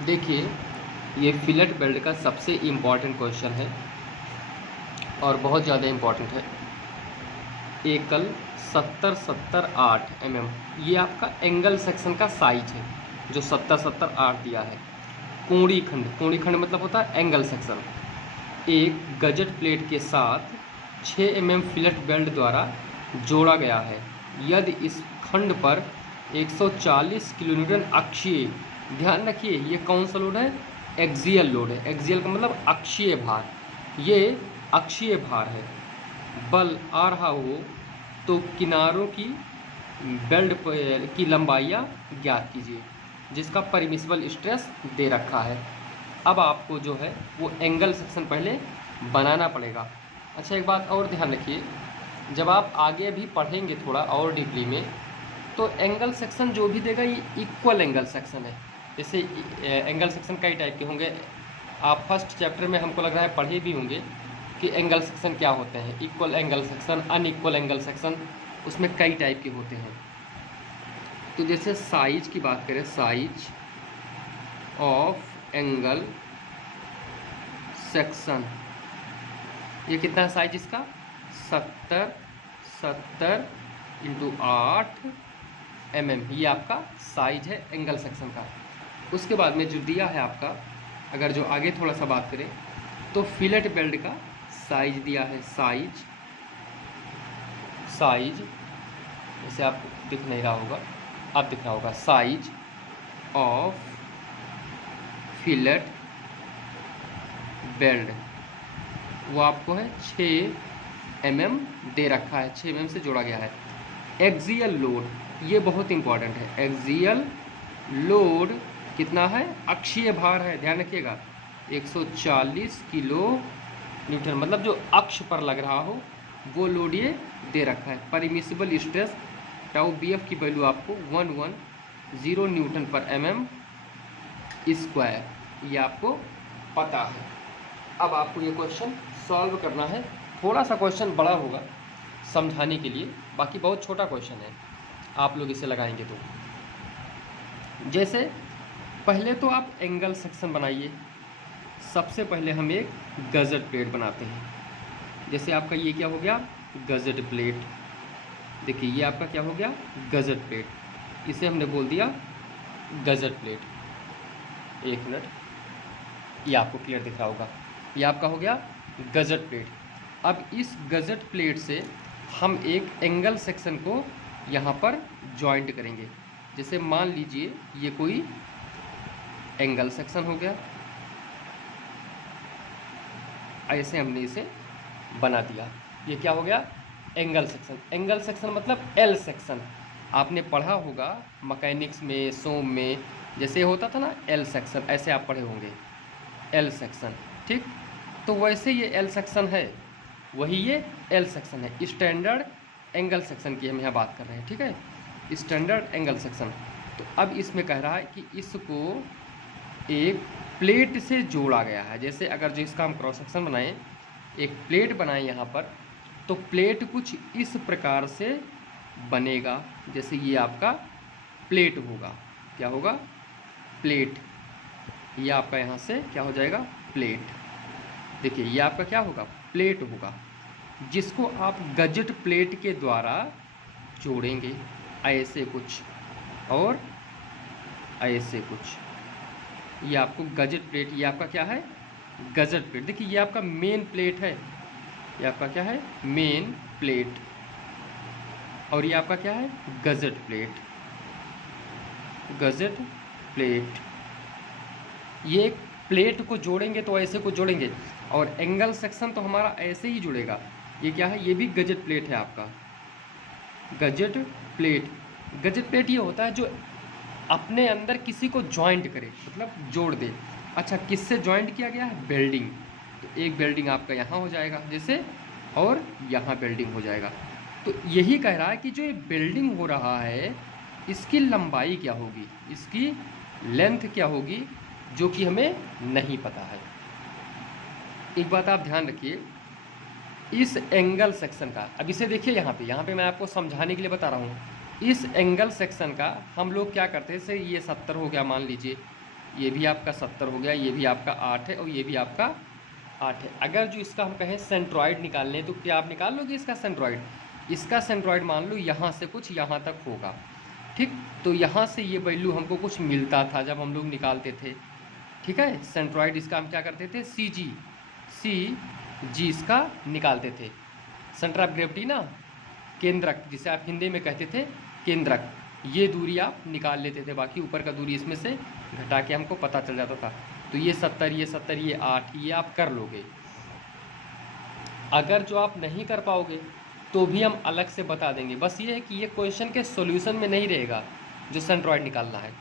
देखिए, ये fillet weld का सबसे इम्पॉर्टेंट क्वेश्चन है और बहुत ज़्यादा इम्पॉर्टेंट है। एकल 70-70-8 ये आपका एंगल सेक्शन का साइज है जो 70-70-8 दिया है। कोणीय खंड मतलब होता है एंगल सेक्शन। एक गजट प्लेट के साथ 6 फिलेट वेल्ड द्वारा जोड़ा गया है। यदि इस खंड पर 140 किलोन्यूटन अक्षीय, ध्यान रखिए ये कौन सा लोड है, एक्सियल लोड है। एक्सियल का मतलब अक्षीय भार, ये अक्षीय भार है, बल आ रहा हो तो किनारों की बेल्ट की लंबाइयाँ ज्ञात कीजिए जिसका परमिसिबल स्ट्रेस दे रखा है। अब आपको जो है वो एंगल सेक्शन पहले बनाना पड़ेगा। अच्छा, एक बात और ध्यान रखिए, जब आप आगे भी पढ़ेंगे थोड़ा और डीपली में तो एंगल सेक्शन जो भी देगा ये इक्वल एंगल सेक्शन है। जैसे एंगल सेक्शन कई टाइप के होंगे, आप फर्स्ट चैप्टर में हमको लग रहा है पढ़े भी होंगे कि एंगल सेक्शन क्या होते हैं। Equal angle section, unequal angle section, उसमें कई टाइप के होते हैं। तो जैसे साइज की बात करें, साइज ऑफ एंगल सेक्शन, ये कितना है साइज इसका, 70-70 × 8 ये आपका साइज है एंगल सेक्शन का। उसके बाद में जो दिया है आपका, अगर जो आगे थोड़ा सा बात करें तो फिलेट वेल्ड का साइज दिया है। साइज जैसे आपको दिख नहीं रहा होगा, अब दिख रहा होगा, साइज ऑफ फिलेट वेल्ड वो आपको है 6 दे रखा है, 6 से जोड़ा गया है। एक्सियल लोड, ये बहुत इंपॉर्टेंट है। एक्सियल लोड कितना है, अक्षीय भार है, ध्यान रखिएगा, 140 किलो न्यूटन, मतलब जो अक्ष पर लग रहा हो वो लोड ये दे रखा है। Permissible stress tau B F की वैल्यू आपको 110 न्यूटन पर mm², ये आपको पता है। अब आपको ये क्वेश्चन सॉल्व करना है। थोड़ा सा क्वेश्चन बड़ा होगा समझाने के लिए, बाकी बहुत छोटा क्वेश्चन है आप लोग इसे लगाएंगे तो। जैसे पहले तो आप एंगल सेक्शन बनाइए। सबसे पहले हम एक गजट प्लेट बनाते हैं। जैसे आपका ये क्या हो गया, गजट प्लेट। देखिए ये आपका क्या हो गया, गजट प्लेट, इसे हमने बोल दिया गजट प्लेट। एक मिनट, ये आपको क्लियर दिख रहा होगा, ये आपका हो गया गजट प्लेट। अब इस गजट प्लेट से हम एक एंगल सेक्शन को यहाँ पर जॉइंट करेंगे। जैसे मान लीजिए ये कोई एंगल सेक्शन हो गया, ऐसे हमने इसे बना दिया, ये क्या हो गया, एंगल सेक्शन। एंगल सेक्शन मतलब एल सेक्शन, आपने पढ़ा होगा मैकेनिक्स में, सोम में, जैसे होता था ना एल सेक्शन, ऐसे आप पढ़े होंगे एल सेक्शन, ठीक। तो वैसे ये एल सेक्शन है, वही ये एल सेक्शन है। स्टैंडर्ड एंगल सेक्शन की हम यहाँ बात कर रहे हैं, ठीक है, स्टैंडर्ड एंगल सेक्शन। तो अब इसमें कह रहा है कि इसको एक प्लेट से जोड़ा गया है। जैसे अगर जो इसका हम क्रॉस सेक्शन बनाएं, एक प्लेट बनाएं यहाँ पर, तो प्लेट कुछ इस प्रकार से बनेगा। जैसे ये आपका प्लेट होगा, क्या होगा, प्लेट, ये आपका यहाँ से क्या हो जाएगा, प्लेट। देखिए ये आपका क्या होगा, प्लेट होगा, जिसको आप गजट प्लेट के द्वारा जोड़ेंगे, ऐसे कुछ और ऐसे कुछ। ये आपको गजट प्लेट, ये आपका क्या है, गजट प्लेट। देखिए ये आपका मेन प्लेट है, ये आपका क्या है, मेन प्लेट, और ये आपका क्या है, गजट प्लेट, गजट प्लेट। ये प्लेट को जोड़ेंगे तो ऐसे को जोड़ेंगे, और एंगल सेक्शन तो हमारा ऐसे ही जुड़ेगा। ये क्या है, ये भी गजट प्लेट है आपका, गजट प्लेट। गजट प्लेट ये होता है जो अपने अंदर किसी को जॉइंट करे, मतलब जोड़ दे। अच्छा, किससे जॉइंट किया गया है, वेल्डिंग। तो एक वेल्डिंग आपका यहाँ हो जाएगा जैसे, और यहाँ वेल्डिंग हो जाएगा। तो यही कह रहा है कि जो ये वेल्डिंग हो रहा है इसकी लंबाई क्या होगी, इसकी लेंथ क्या होगी, जो कि हमें नहीं पता है। एक बात आप ध्यान रखिए, इस एंगल सेक्शन का, अब इसे देखिए यहाँ पे मैं आपको समझाने के लिए बता रहा हूँ। इस एंगल सेक्शन का हम लोग क्या करते हैं, जैसे ये 70 हो गया मान लीजिए, ये भी आपका 70 हो गया, ये भी आपका 8 है और ये भी आपका 8 है। अगर जो इसका हम कहें सेंट्रॉइड निकालने हैं तो क्या आप निकाल लोगे इसका सेंट्रॉइड? इसका सेंट्रॉइड मान लो यहाँ से कुछ यहाँ तक होगा, ठीक। तो यहाँ से ये वैल्यू हमको कुछ मिलता था जब हम लोग निकालते थे, ठीक है। सेंट्रॉइड इसका हम क्या करते थे, सी जी इसका निकालते थे। सेंटर ऑफ ग्रेविटी ना, केंद्रक, जिसे आप हिंदी में कहते थे केंद्रक, ये दूरी आप निकाल लेते थे, बाकी ऊपर का दूरी इसमें से घटा के हमको पता चल जाता था। तो ये 70, ये 70, ये 8, ये आप कर लोगे। अगर जो आप नहीं कर पाओगे तो भी हम अलग से बता देंगे, बस ये है कि ये क्वेश्चन के सॉल्यूशन में नहीं रहेगा जो सेंट्रॉइड निकालना है।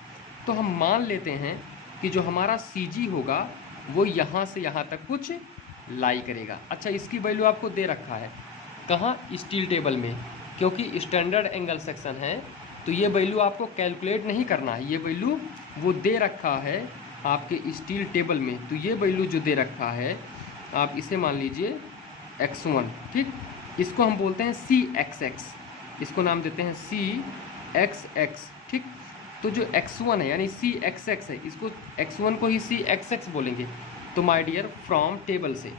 तो हम मान लेते हैं कि जो हमारा सी होगा वो यहाँ से यहाँ तक कुछ लाई करेगा। अच्छा, इसकी वैल्यू आपको दे रखा है कहाँ, स्टील टेबल में, क्योंकि स्टैंडर्ड एंगल सेक्शन है तो ये वैल्यू आपको कैलकुलेट नहीं करना है, ये वैल्यू वो दे रखा है आपके स्टील टेबल में। तो ये वैल्यू जो दे रखा है आप इसे मान लीजिए x1, ठीक। इसको हम बोलते हैं CXX, इसको नाम देते हैं CXX, ठीक। तो जो x1 है यानी CXX है, इसको x1 को ही CXX बोलेंगे। तो माय डियर, फ्रॉम टेबल से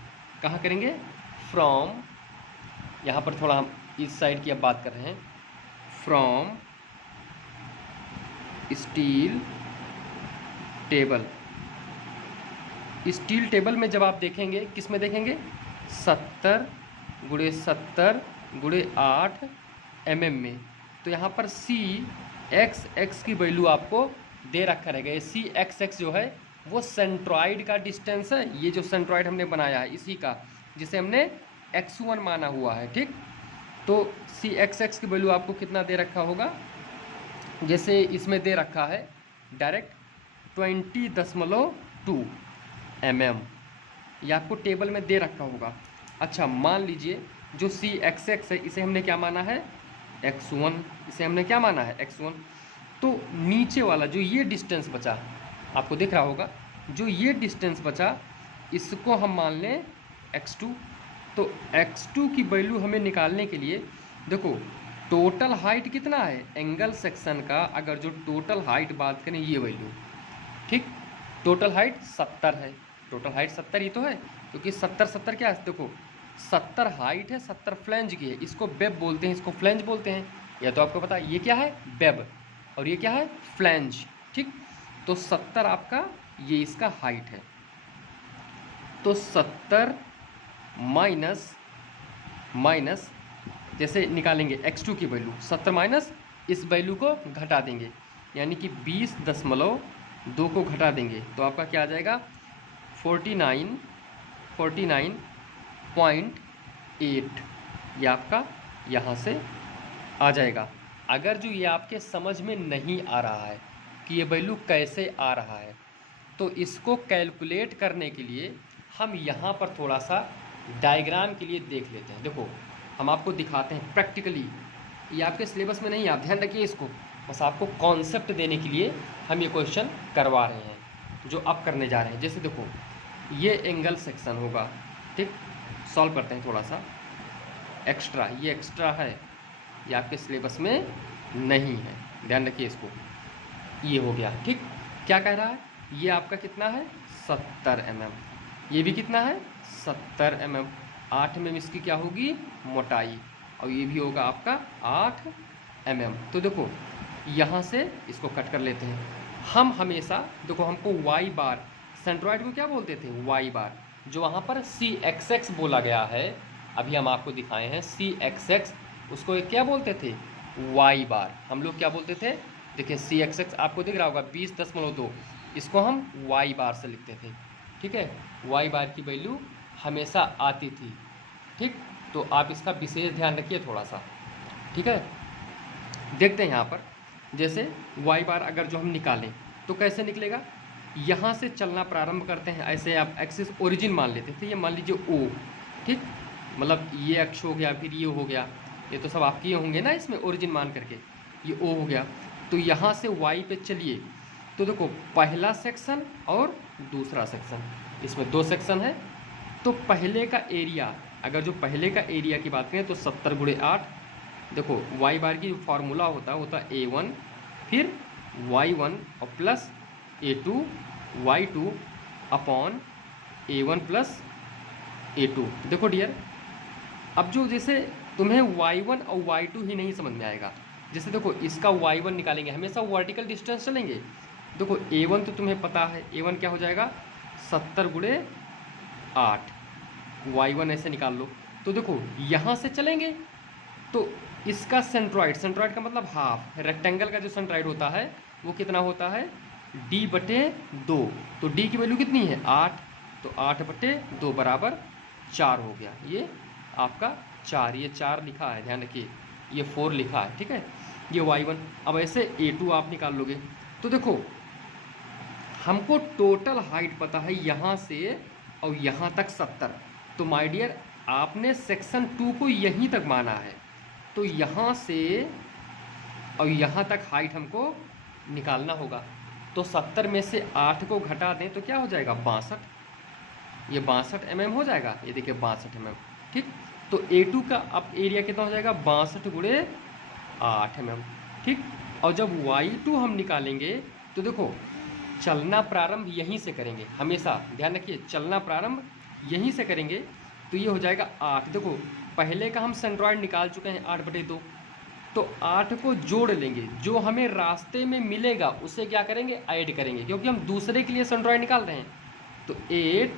कहाँ करेंगे, फ्रॉम, यहाँ पर थोड़ा हम इस साइड की अब बात कर रहे हैं, from steel table. Steel table में जब आप देखेंगे, किस में देखेंगे, 70 × 70 × 8 mm में। तो यहाँ पर CXX की वैल्यू आपको दे रखा रहेगा। ये CXX जो है वो सेंट्रॉइड का डिस्टेंस है, ये जो सेंट्रॉइड हमने बनाया है इसी का, जिसे हमने x1 माना हुआ है, ठीक। तो CXX की वैल्यू आपको कितना दे रखा होगा, जैसे इसमें दे रखा है डायरेक्ट 20.2 mm, ये आपको टेबल में दे रखा होगा। अच्छा, मान लीजिए जो CXX है इसे हमने क्या माना है, x1, इसे हमने क्या माना है, x1। तो नीचे वाला जो ये डिस्टेंस बचा, आपको दिख रहा होगा, जो ये डिस्टेंस बचा इसको हम मान लें x2। तो x2 की वैल्यू हमें निकालने के लिए देखो, टोटल हाइट कितना है एंगल सेक्शन का, अगर जो टोटल हाइट बात करें ये वैल्यू, ठीक। टोटल हाइट 70 है, टोटल हाइट 70 ही तो है, क्योंकि 70 क्या है, देखो 70 हाइट है, 70 फ्लैंज की है, इसको वेब बोलते हैं, इसको फ्लैंज बोलते हैं, या तो आपको पता है ये क्या है वेब और ये क्या है फ्लैंज, ठीक। तो 70 आपका ये इसका हाइट है। तो 70 माइनस जैसे निकालेंगे x2 की वैल्यू, 70 माइनस इस वैल्यू को घटा देंगे, यानी कि 20.2 को घटा देंगे तो आपका क्या आ जाएगा, 49.8, ये आपका यहाँ से आ जाएगा। अगर जो ये आपके समझ में नहीं आ रहा है कि ये वैल्यू कैसे आ रहा है, तो इसको कैलकुलेट करने के लिए हम यहाँ पर थोड़ा सा डायग्राम के लिए देख लेते हैं। देखो, हम आपको दिखाते हैं प्रैक्टिकली, ये आपके सिलेबस में नहीं है, आप ध्यान रखिए इसको, बस आपको कॉन्सेप्ट देने के लिए हम ये क्वेश्चन करवा रहे हैं जो अब करने जा रहे हैं। जैसे देखो, ये एंगल सेक्शन होगा, ठीक। सॉल्व करते हैं थोड़ा सा एक्स्ट्रा, ये एक्स्ट्रा है, ये आपके सिलेबस में नहीं है, ध्यान रखिए इसको। ये हो गया, ठीक। क्या कह रहा है, ये आपका कितना है 70 mm, ये भी कितना है 70 mm, 8 mm इसकी क्या होगी मोटाई, और ये भी होगा आपका 8 mm। तो देखो यहाँ से इसको कट कर लेते हैं हम। हमेशा देखो, हमको y बार, सेंट्रॉइड को क्या बोलते थे y बार, जो वहाँ पर CXX बोला गया है, अभी हम आपको दिखाए हैं CXX, उसको एक क्या बोलते थे y बार, हम लोग क्या बोलते थे, देखिए CXX आपको दिख रहा होगा 20.2, इसको हम y बार से लिखते थे, ठीक है। y बार की वैल्यू हमेशा आती थी, ठीक। तो आप इसका विशेष ध्यान रखिए थोड़ा सा, ठीक है। देखते हैं यहाँ पर, जैसे y बार अगर जो हम निकालें तो कैसे निकलेगा, यहाँ से चलना प्रारंभ करते हैं, ऐसे आप एक्सिस ओरिजिन मान लेते थे, ये मान लीजिए O, ठीक। मतलब ये अक्ष हो गया, फिर ये हो गया, ये तो सब आपके होंगे ना इसमें ओरिजिन मान करके, ये O हो गया। तो यहाँ से y पे चलिए, तो देखो पहला सेक्शन और दूसरा सेक्शन, इसमें 2 सेक्शन है। तो पहले का एरिया, अगर जो पहले का एरिया की बात करें तो 70 × 8, देखो y बार की फार्मूला होता है A1 फिर y1 और plus A2 y2 upon a1 plus a2। देखो डियर, अब जो जैसे तुम्हें y1 और y2 ही नहीं समझ में आएगा, जैसे देखो इसका y1 निकालेंगे, हमेशा वर्टिकल डिस्टेंस चलेंगे। देखो a1 तो तुम्हें पता है, a1 क्या हो जाएगा 70 गुणे 8, y1 ऐसे निकाल लो। तो देखो यहाँ से चलेंगे तो इसका सेंट्रॉइड, सेंट्रॉइड का मतलब हाफ, रेक्टेंगल का जो सेंट्रॉइड होता है वो कितना होता है d/2। तो d की वैल्यू कितनी है 8, तो 8/2 बराबर 4 हो गया। ये आपका 4, ये 4 लिखा है, ध्यान रखिए, ये 4 लिखा है, ठीक है, ये y1। अब ऐसे a2 आप निकाल लोगे। तो देखो हमको टोटल हाइट पता है यहाँ से और यहाँ तक 70। तो माय डियर आपने सेक्शन 2 को यहीं तक माना है, तो यहाँ से और यहाँ तक हाइट हमको निकालना होगा। तो 70 में से 8 को घटा दें तो क्या हो जाएगा 62, ये 62 mm हो जाएगा। ये देखिए 62 mm, ठीक। तो A2 का अब एरिया कितना हो जाएगा 62 गुणे 8 mm, ठीक। और जब y2 हम निकालेंगे तो देखो चलना प्रारंभ यहीं से करेंगे, हमेशा ध्यान रखिए चलना प्रारंभ यहीं से करेंगे। तो ये हो जाएगा 8। देखो पहले का हम सेंट्रॉइड निकाल चुके हैं 8/2, तो 8 को जोड़ लेंगे, जो हमें रास्ते में मिलेगा उसे क्या करेंगे ऐड करेंगे, क्योंकि हम दूसरे के लिए सेंट्रॉइड निकाल रहे हैं। तो 8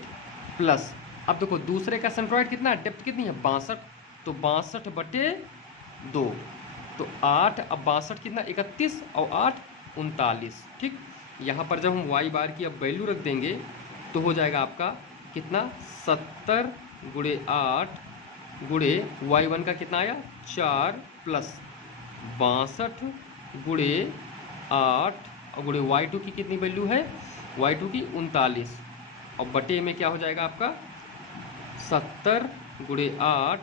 प्लस, अब देखो दूसरे का सेंट्रॉइड कितना है, डेप्थ कितनी है 62, तो 62/2, तो 8, अब 62 कितना 31 और 8 39, ठीक। यहाँ पर जब हम y बार की अब वैल्यू रख देंगे तो हो जाएगा आपका कितना 70 गुणे 8 गुणे y1 का कितना आया 4 प्लस 62 गुणे 8 और गुणे y2 की कितनी वैल्यू है, y2 की 39, और बटे में क्या हो जाएगा आपका 70 गुणे 8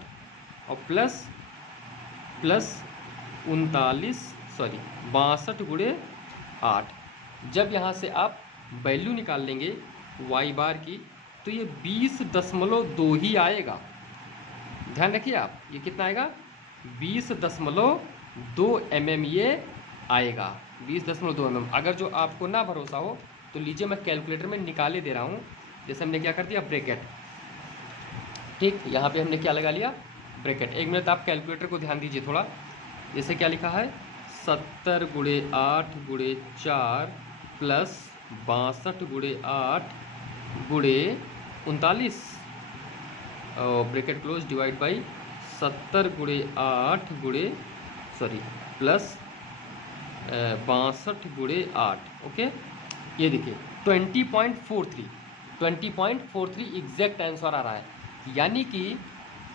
और प्लस 62 गुणे 8। जब यहाँ से आप वैल्यू निकाल लेंगे y बार की तो ये 20.2 ही आएगा। ध्यान रखिए आप, ये कितना आएगा 20.2 mm ये आएगा, 20.2 mm। अगर जो आपको ना भरोसा हो तो लीजिए मैं कैलकुलेटर में निकाले दे रहा हूँ। जैसे हमने क्या कर दिया ब्रैकेट, ठीक, यहाँ पे हमने क्या लगा लिया ब्रैकेट। एक मिनट आप कैलकुलेटर को ध्यान दीजिए थोड़ा। जैसे क्या लिखा है 70 गुणे 8 गुणे 4 प्लस 62 गुणे 8 गुणे 39 और ब्रैकेट क्लोज डिवाइड बाई 70 गुणे 8 गुणे प्लस 62 गुणे 8, ओके। ये देखिए 20.43 एग्जैक्ट आंसर आ रहा है। यानी कि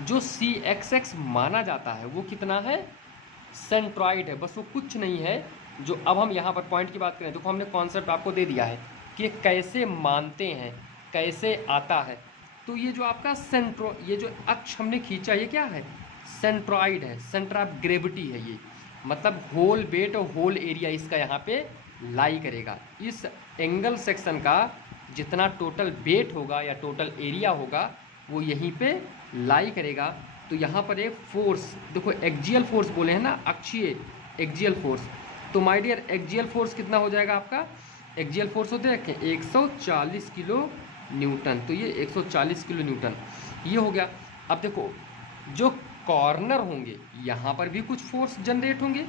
जो CXX माना जाता है वो कितना है सेंट्रॉइड है, बस वो कुछ नहीं है। जो अब हम यहाँ पर पॉइंट की बात करें, देखो हमने कॉन्सेप्ट आपको दे दिया है कि कैसे मानते हैं, कैसे आता है। तो ये जो आपका ये जो अक्ष हमने खींचा ये क्या है सेंट्रॉइड है, सेंटर ऑफ ग्रेविटी है ये, मतलब होल वेट और होल एरिया इसका यहाँ पे लाई करेगा। इस एंगल सेक्शन का जितना टोटल वेट होगा या टोटल एरिया होगा वो यहीं पे लाई करेगा। तो यहाँ पर एक फोर्स देखो एक्जियल फोर्स बोले हैं ना, अक्षीय एक्जियल फोर्स। तो माय डियर एक्जियल फोर्स कितना हो जाएगा आपका, एक्जियल फोर्स होते हैं 140 किलो न्यूटन। तो ये 140 किलो न्यूटन ये हो गया। अब देखो जो कॉर्नर होंगे यहाँ पर भी कुछ फोर्स जनरेट होंगे,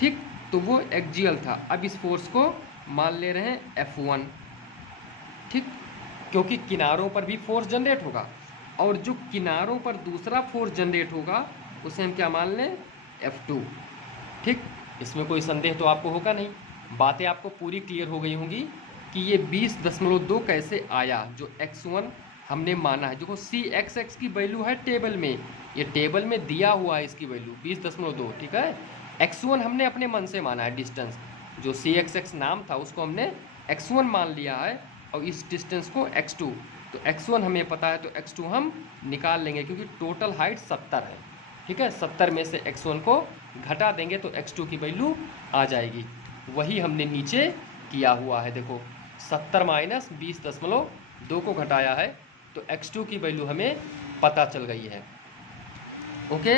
ठीक, तो वो एक्जियल था। अब इस फोर्स को मान ले रहे हैं F1, ठीक, क्योंकि किनारों पर भी फोर्स जनरेट होगा और जो किनारों पर दूसरा फोर्स जनरेट होगा उसे हम क्या मान लें F2, ठीक। इसमें कोई संदेह तो आपको होगा नहीं, बातें आपको पूरी क्लियर हो गई होंगी कि ये 20.2 कैसे आया। जो x1 हमने माना है, देखो CXX की वैल्यू है टेबल में, ये टेबल में दिया हुआ है इसकी वैल्यू 20.2, ठीक है। x1 हमने अपने मन से माना है, डिस्टेंस जो CXX नाम था उसको हमने x1 मान लिया है और इस डिस्टेंस को x2। तो x1 हमें पता है तो x2 हम निकाल लेंगे क्योंकि टोटल हाइट 70 है, ठीक है। 70 में से x1 को घटा देंगे तो x2 की वैल्यू आ जाएगी। वही हमने नीचे किया हुआ है, देखो 70 माइनस 20.2 को घटाया है तो x2 की वैल्यू हमें पता चल गई है, ओके।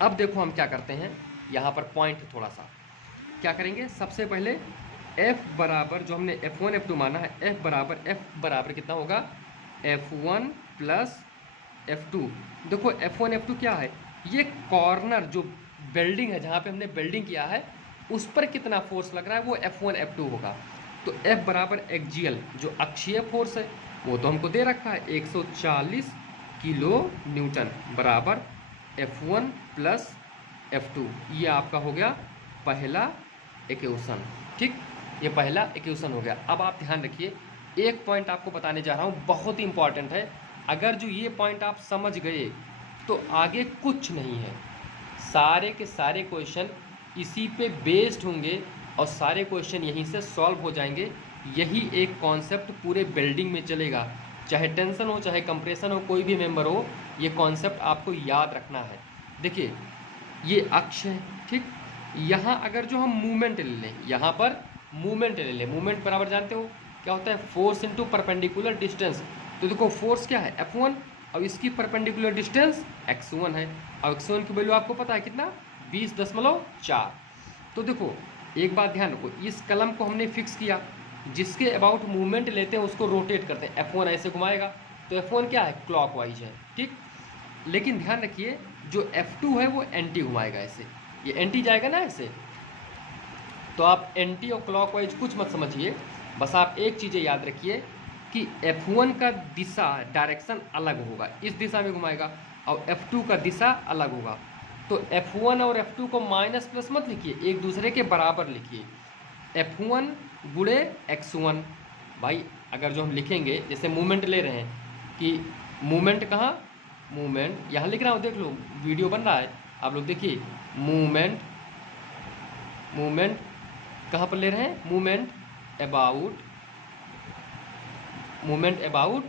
अब देखो हम क्या करते हैं, यहाँ पर पॉइंट थोड़ा सा क्या करेंगे। सबसे पहले F बराबर, जो हमने F1 F2 माना है, F बराबर कितना होगा, F1 प्लस F2। देखो F1 F2 क्या है, ये कॉर्नर जो वेल्डिंग है, जहाँ पे हमने वेल्डिंग किया है उस पर कितना फोर्स लग रहा है, वो F1 F2 होगा। तो F बराबर एक्जियल जो अक्षीय फोर्स है वो तो हमको दे रखा है 140 किलो न्यूटन बराबर F1 प्लस F2। ये आपका हो गया पहला इक्वेशन। ठीक, ये पहला इक्वेशन हो गया। अब आप ध्यान रखिए, एक पॉइंट आपको बताने जा रहा हूँ, बहुत ही इंपॉर्टेंट है। अगर जो ये पॉइंट आप समझ गए तो आगे कुछ नहीं है, सारे के सारे क्वेश्चन इसी पे बेस्ड होंगे और सारे क्वेश्चन यहीं से सॉल्व हो जाएंगे। यही एक कॉन्सेप्ट पूरे बिल्डिंग में चलेगा, चाहे टेंशन हो चाहे कंप्रेशन हो, कोई भी मेंबर हो, ये कॉन्सेप्ट आपको याद रखना है। देखिए ये अक्ष है, ठीक, यहाँ अगर जो हम मूवमेंट ले लें, यहाँ पर मूवमेंट ले लें, मूवमेंट बराबर जानते हो क्या होता है, फोर्स इनटू परपेंडिकुलर डिस्टेंस। तो देखो फोर्स क्या है F1 और इसकी परपेंडिकुलर डिस्टेंस x1 है, और x1 की वैल्यू आपको पता है कितना, 20.4। तो देखो एक बात ध्यान रखो, इस कलम को हमने फिक्स किया, जिसके अबाउट मूवमेंट लेते हैं उसको रोटेट करते हैं, F1 ऐसे घुमाएगा, तो F1 क्या है, क्लॉकवाइज है। ठीक, लेकिन ध्यान रखिए जो F2 है वो एंटी घुमाएगा ऐसे, ये एंटी जाएगा ना ऐसे। तो आप एंटी और क्लॉकवाइज कुछ मत समझिए, बस आप एक चीज़ें याद रखिए कि F1 का दिशा डायरेक्शन अलग होगा, इस दिशा में घुमाएगा, और F2 का दिशा अलग होगा। तो F1 और F2 को माइनस प्लस मत लिखिए, एक दूसरे के बराबर लिखिए, F1 गुणे x1। भाई अगर जो हम लिखेंगे, जैसे मूवमेंट ले रहे हैं कि मूवमेंट कहाँ, मूवमेंट यहाँ लिख रहा हूँ, देख लो वीडियो बन रहा है, आप लोग देखिए, मूवमेंट मूवमेंट कहाँ पर ले रहे हैं, मूवमेंट अबाउट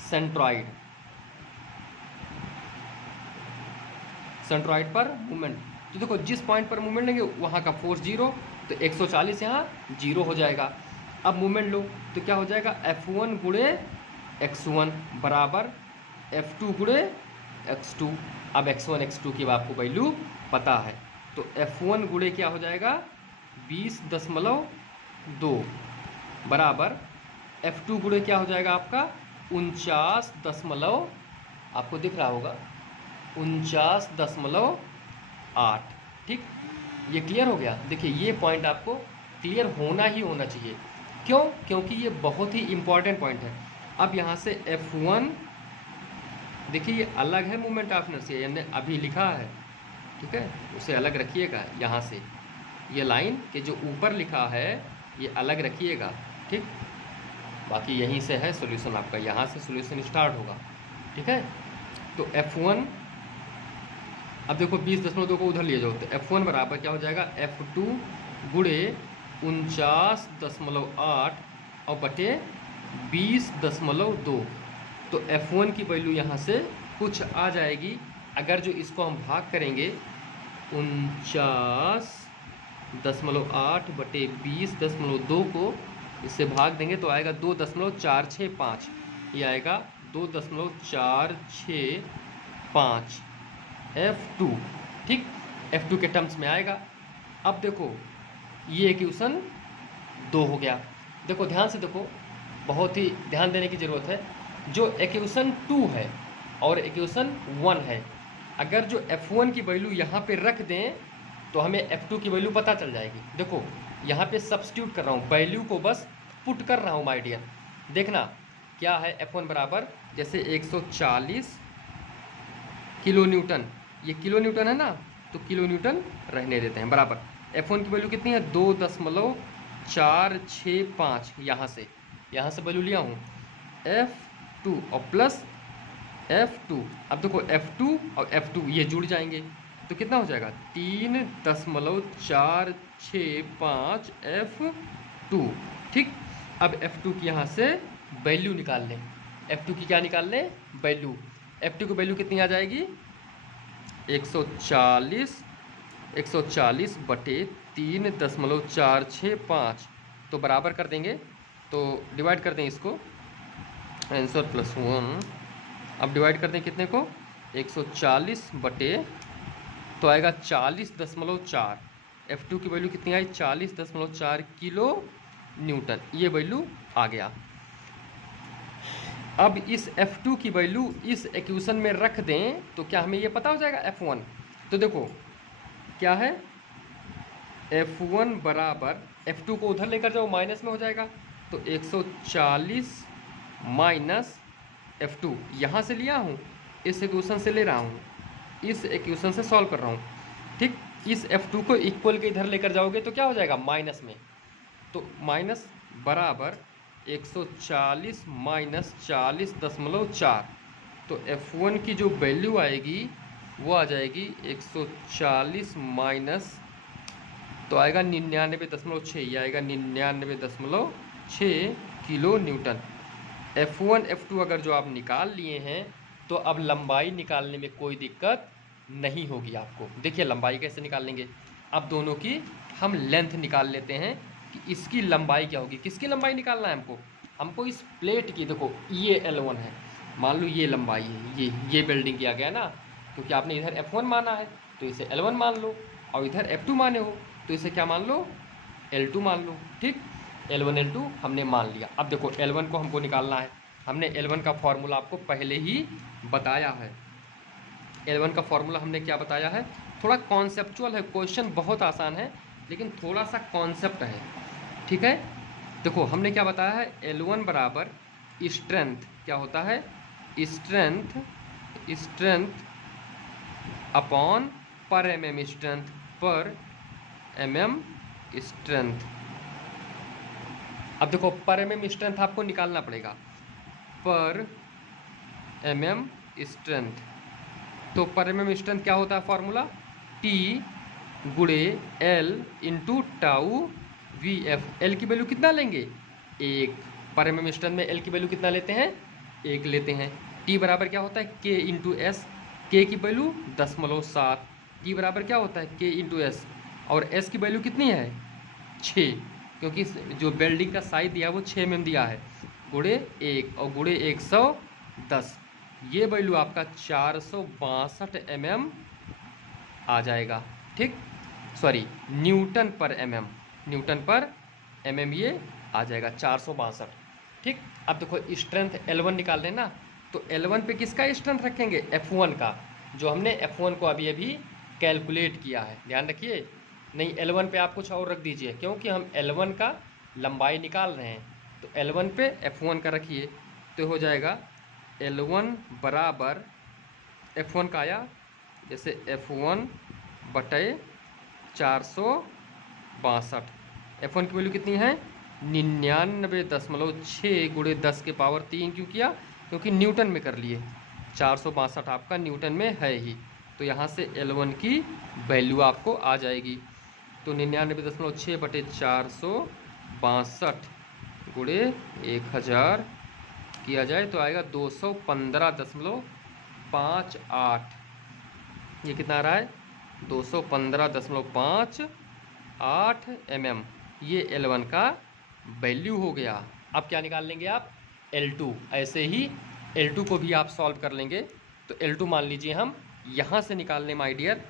सेंट्रॉइड पर मूवमेंट। तो देखो जिस पॉइंट पर मूवमेंट लेंगे वहाँ का फोर्स 0, तो 140 यहाँ 0 हो जाएगा। अब मूवमेंट लो तो क्या हो जाएगा, F1 गुणे x1 बराबर F2 गुणे x2। अब x1 x2 की आपको वैल्यू पता है, तो F1 गुणे क्या हो जाएगा, 20.2 बराबर F2 गुणे क्या हो जाएगा आपका 49. आपको दिख रहा होगा 49.8। ठीक, ये क्लियर हो गया। देखिए ये पॉइंट आपको क्लियर होना ही होना चाहिए, क्यों, क्योंकि ये बहुत ही इम्पॉर्टेंट पॉइंट है। अब यहाँ से F1 देखिए ये अलग है, मूवमेंट ऑफ इनर्शिया हमने अभी लिखा है, ठीक है, उसे अलग रखिएगा। यहाँ से ये लाइन के जो ऊपर लिखा है ये अलग रखिएगा, ठीक। बाकी यहीं से है सॉल्यूशन आपका, यहाँ से सॉल्यूशन स्टार्ट होगा, ठीक है। तो F1, अब देखो 20.2 को उधर ले जाओ, तो F1 बराबर क्या हो जाएगा, F2 गुणे 49.8 और बटे 20.2। तो F1 की वैल्यू यहाँ से कुछ आ जाएगी, अगर जो इसको हम भाग करेंगे 49.8 बटे 20.2 को इससे भाग देंगे तो आएगा 2.465, ये आएगा 2.465 F2। ठीक, F2 के टर्म्स में आएगा। अब देखो ये इक्वेशन 2 हो गया। देखो ध्यान से देखो, बहुत ही ध्यान देने की ज़रूरत है। जो इक्वेशन 2 है और इक्वेशन 1 है, अगर जो F1 की वैल्यू यहाँ पे रख दें तो हमें F2 की वैल्यू पता चल जाएगी। देखो यहाँ पे सब्स्टिट्यूट कर रहा हूँ, वैल्यू को बस पुट कर रहा हूँ माय डियर। देखना क्या है, F1 बराबर जैसे 140 किलो न्यूटन, ये किलो न्यूटन है ना, तो किलो न्यूटन रहने देते हैं, बराबर F1 की वैल्यू कितनी है 2.465। यहाँ से वैल्यू लिया हूँ F2 और प्लस F2। अब देखो F2 और F2 ये जुड़ जाएंगे तो कितना हो जाएगा 3.465 F2। ठीक, अब F2 की यहाँ से वैल्यू निकाल लें, F2 की क्या निकाल लें, वैल्यू। F2 की वैल्यू कितनी आ जाएगी 140 बटे 3.465, तो बराबर कर देंगे, तो डिवाइड कर दें इसको, आंसर +1। अब डिवाइड कर दें कितने को 140 बटे, तो आएगा 40.4 F2 की वैल्यू कितनी आई 40.4 किलो न्यूटन, ये वैल्यू आ गया। अब इस F2 की वैल्यू इस इक्वेशन में रख दें तो क्या हमें ये पता हो जाएगा F1। तो देखो क्या है, F1 बराबर F2 को उधर लेकर जाओ माइनस में हो जाएगा, तो 140 माइनस F2 यहाँ से लिया हूँ, इस इक्वेशन से ले रहा हूँ, इस इक्वेशन से सॉल्व कर रहा हूँ, ठीक। इस F2 को इक्वल के इधर लेकर जाओगे तो क्या हो जाएगा माइनस में, तो माइनस बराबर 140 माइनस 40.4, तो F1 की जो वैल्यू आएगी वो आ जाएगी 140 माइनस, तो आएगा 99.6, ये आएगा 99.6 किलो न्यूटन। F1 F2 अगर जो आप निकाल लिए हैं तो अब लंबाई निकालने में कोई दिक्कत नहीं होगी आपको। देखिए लंबाई कैसे निकालेंगे, अब दोनों की हम लेंथ निकाल लेते हैं कि इसकी लंबाई क्या होगी। किसकी लंबाई निकालना है हमको इस प्लेट की। देखो ये L1 है, मान लो ये लंबाई है, ये बिल्डिंग किया गया ना, क्योंकि आपने इधर F1 माना है तो इसे L1 मान लो, और इधर F2 माने हो तो इसे क्या मान लो L2 मान लो, ठीक। L1 L2 हमने मान लिया। अब देखो L1 को हमको निकालना है, हमने L1 का फॉर्मूला आपको पहले ही बताया है। L1 का फॉर्मूला हमने क्या बताया है, थोड़ा कॉन्सेप्चुअल है, क्वेश्चन बहुत आसान है लेकिन थोड़ा सा कॉन्सेप्ट है, ठीक है। देखो हमने क्या बताया है, L1 बराबर स्ट्रेंथ, क्या होता है स्ट्रेंथ अपॉन पर mm स्ट्रेंथ, पर mm स्ट्रेंथ। अब देखो पर mm स्ट्रेंथ आपको निकालना पड़ेगा, पर mm स्ट्रेंथ, तो पर mm स्ट्रेंथ क्या होता है फॉर्मूला, T गुणे L into tau VF। L की वैल्यू कितना लेंगे 1, पर mm स्ट्रेंथ में L की वैल्यू कितना लेते हैं 1 लेते हैं। T बराबर क्या होता है K इंटू S, K की वैल्यू 0.7, T बराबर क्या होता है K इंटू S, और S की वैल्यू कितनी है 6, क्योंकि जो बिल्डिंग का साइज दिया है वो 6 mm दिया है, गुणे 1 और गुणे 110, ये वैल्यू आपका 462 mm आ जाएगा, ठीक। सॉरी न्यूटन पर mm ये आ जाएगा 462, ठीक। अब देखो स्ट्रेंथ L1 निकाल लेना, तो L1 पे किसका स्ट्रेंथ रखेंगे F1 का, जो हमने F1 को अभी कैलकुलेट किया है, ध्यान रखिए। नहीं L1 पे आप कुछ और रख दीजिए, क्योंकि हम L1 का लंबाई निकाल रहे हैं, तो L1 पे F1 का रखिए, तो हो जाएगा L1 बराबर F1 का आया जैसे F1 बटे 462, F1 की वैल्यू कितनी है 99.6 गुणे 10 के पावर 3, क्यों किया, क्योंकि न्यूटन में कर लिए, 462 आपका न्यूटन में है ही, तो यहाँ से L1 की वैल्यू आपको आ जाएगी, तो 99.6 बटे 462 गुणे 1000 किया जाए तो आएगा 215.58, ये कितना आ रहा है 215.58 mm, ये L1 का वैल्यू हो गया। अब क्या निकाल लेंगे आप L2, ऐसे ही L2 को भी आप सॉल्व कर लेंगे, तो L2 मान लीजिए हम यहाँ से निकाल लें माय डियर,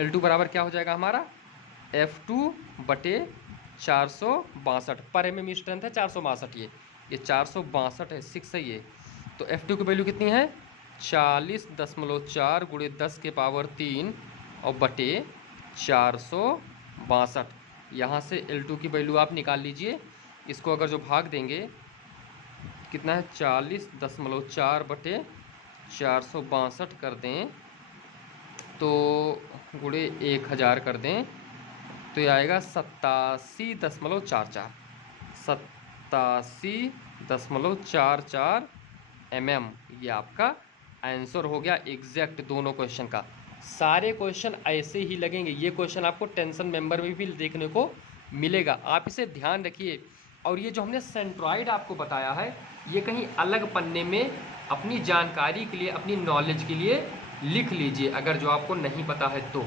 L2 बराबर क्या हो जाएगा हमारा F2 बटे 462, पर mm स्ट्रेंथ है 462, ये 462 है 6 है ये, तो F2 की वैल्यू कितनी है 40.4 गुणे 10 के पावर 3 और बटे 462, यहाँ से L2 की वैल्यू आप निकाल लीजिए, इसको अगर जो भाग देंगे कितना है 40.4 बटे 462 कर दें तो गुणे 1000 कर दें तो ये आएगा 87.44 mm, ये आपका आंसर हो गया एग्जैक्ट दोनों क्वेश्चन का। सारे क्वेश्चन ऐसे ही लगेंगे, ये क्वेश्चन आपको टेंशन मेंबर में भी देखने को मिलेगा, आप इसे ध्यान रखिए। और ये जो हमने सेंट्रॉइड आपको बताया है, ये कहीं अलग पन्ने में अपनी जानकारी के लिए, अपनी नॉलेज के लिए लिख लीजिए, अगर जो आपको नहीं पता है तो।